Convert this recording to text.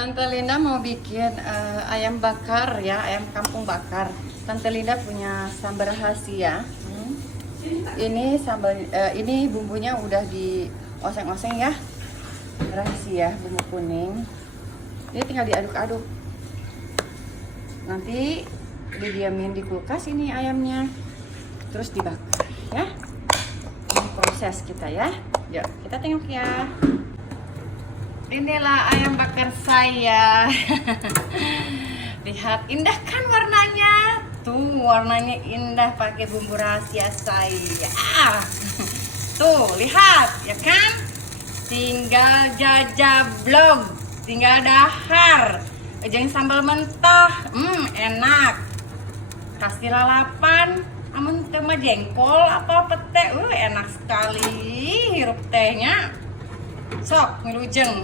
Tante Linda mau bikin ayam bakar ya, ayam kampung bakar. Tante Linda punya sambal rahasia. Ini sambal, ini bumbunya udah di oseng-oseng ya, rahasia bumbu kuning. Ini tinggal diaduk-aduk. Nanti didiamin di kulkas ini ayamnya, terus dibakar ya. Ini proses kita ya. Yuk kita tengok ya. Inilah ayam bakar saya. Lihat, indah kan warnanya? Tuh, warnanya indah pakai bumbu rahasia saya. Tuh, lihat, ya kan? Tinggal jajablog, tinggal dahar. Jangan sambal mentah, enak. Kasih lalapan, amun tema jengkol apa pete, enak sekali hirup tehnya. Sok, ngelujeng.